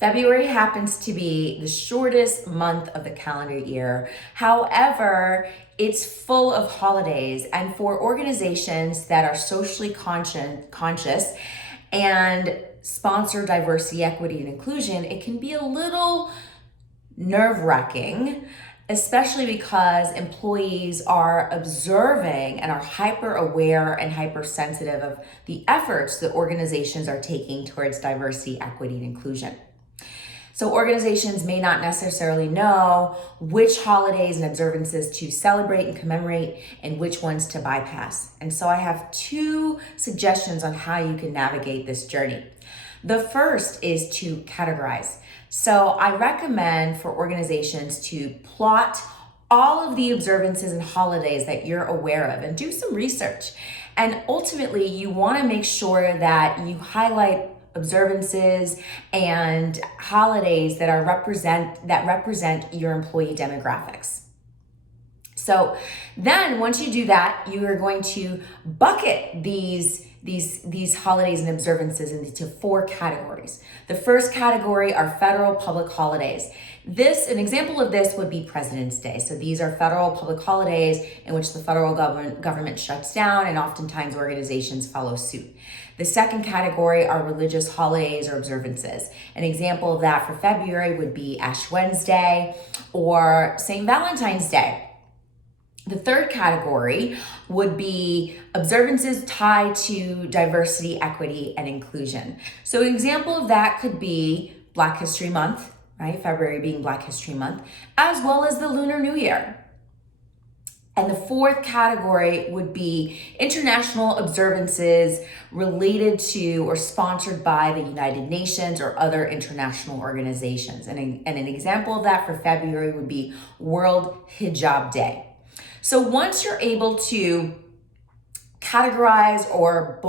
February happens to be the shortest month of the calendar year. However, it's full of holidays, and for organizations that are socially conscious and sponsor diversity, equity, and inclusion, it can be a little nerve-wracking, especially because employees are observing and are hyper aware and hypersensitive of the efforts that organizations are taking towards diversity, equity, and inclusion. So organizations may not necessarily know which holidays and observances to celebrate and commemorate and which ones to bypass. And so I have two suggestions on how you can navigate this journey. The first is to categorize. So I recommend for organizations to plot all of the observances and holidays that you're aware of and do some research. And ultimately, you want to make sure that you highlight observances and holidays that represent your employee demographics. So then once you do that, you are going to bucket these holidays and observances into four categories. The first category are federal public holidays. An example of this would be President's Day. So these are federal public holidays in which the federal government shuts down, and oftentimes organizations follow suit. The second category are religious holidays or observances. An example of that for February would be Ash Wednesday or St. Valentine's Day. The third category would be observances tied to diversity, equity, and inclusion. So an example of that could be Black History Month, right? February being Black History Month, as well as the Lunar New Year. And the fourth category would be international observances related to or sponsored by the United Nations or other international organizations. And an example of that for February would be World Hijab Day. So once you're able to categorize or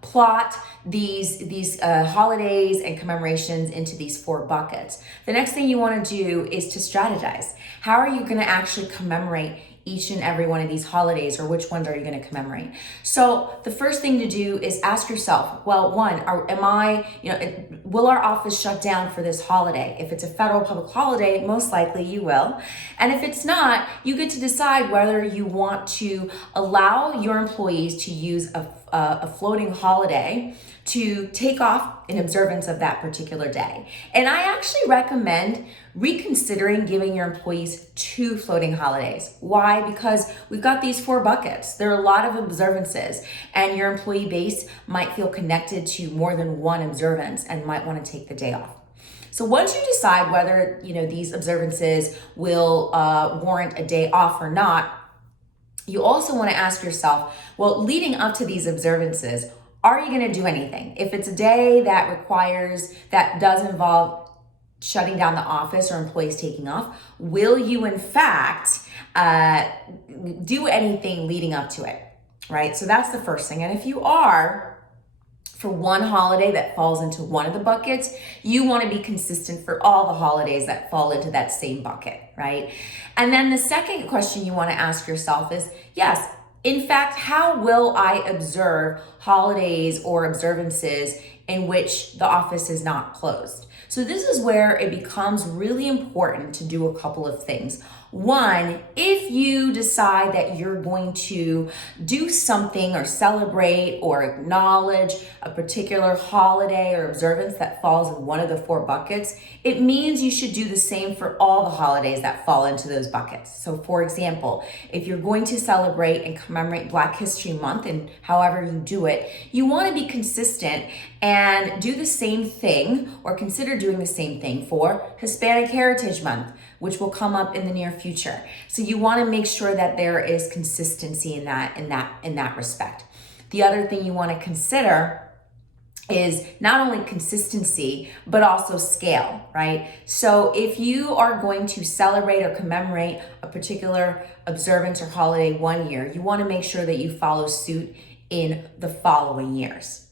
plot these holidays and commemorations into these four buckets, the next thing you want to do is to strategize. How are you going to actually commemorate each and every one of these holidays, or which ones are you going to commemorate? So the first thing to do is ask yourself, well, will our office shut down for this holiday? If it's a federal public holiday, most likely you will. And if it's not, you get to decide whether you want to allow your employees to use a floating holiday to take off in observance of that particular day. And I actually recommend reconsidering giving your employees 2 floating holidays. Why? Because we've got these 4 buckets. There are a lot of observances, and your employee base might feel connected to more than one observance and might want to take the day off. So once you decide whether these observances will warrant a day off or not, you also want to ask yourself, well, leading up to these observances, are you going to do anything? If it's a day that does involve shutting down the office or employees taking off, will you in fact do anything leading up to it, right? So that's the first thing. And if you are, for one holiday that falls into one of the buckets, you want to be consistent for all the holidays that fall into that same bucket, right? And then the second question you want to ask yourself is, yes, in fact, how will I observe holidays or observances in which the office is not closed? So this is where it becomes really important to do a couple of things. One, if you decide that you're going to do something or celebrate or acknowledge a particular holiday or observance that falls in one of the 4 buckets, it means you should do the same for all the holidays that fall into those buckets. So for example, if you're going to celebrate and commemorate Black History Month, and however you do it, you want to be consistent and do the same thing or consider doing the same thing for Hispanic Heritage Month, which will come up in the near future. So you want to make sure that there is consistency in that respect. The other thing you want to consider is not only consistency, but also scale, right? So if you are going to celebrate or commemorate a particular observance or holiday one year, you want to make sure that you follow suit in the following years.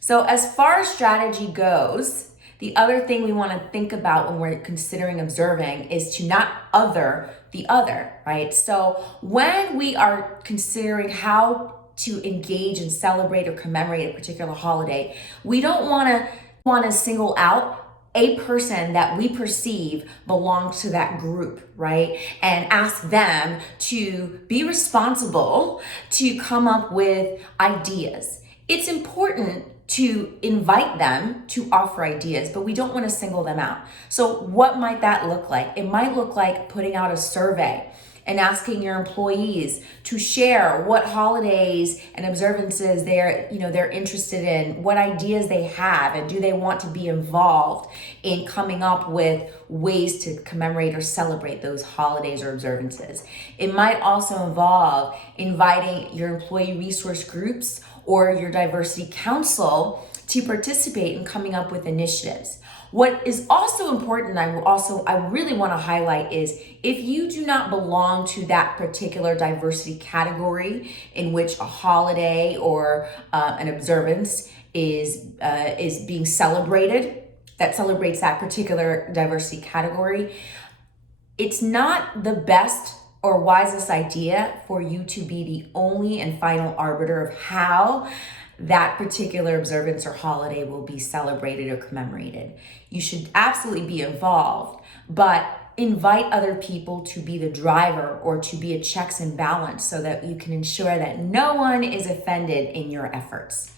So as far as strategy goes, the other thing we want to think about when we're considering observing is to not other the other, right? So when we are considering how to engage and celebrate or commemorate a particular holiday, we don't want to want to single out a person that we perceive belongs to that group, right? And ask them to be responsible to come up with ideas. It's important to invite them to offer ideas, but we don't want to single them out. So what might that look like? It might look like putting out a survey and asking your employees to share what holidays and observances they're interested in, what ideas they have, and do they want to be involved in coming up with ways to commemorate or celebrate those holidays or observances. It might also involve inviting your employee resource groups or your diversity council to participate in coming up with initiatives. What is also important, I really want to highlight, is if you do not belong to that particular diversity category in which a holiday or an observance is being celebrated, that celebrates that particular diversity category, it's not the best or wisest idea for you to be the only and final arbiter of how that particular observance or holiday will be celebrated or commemorated. You should absolutely be involved, but invite other people to be the driver or to be a checks and balance so that you can ensure that no one is offended in your efforts.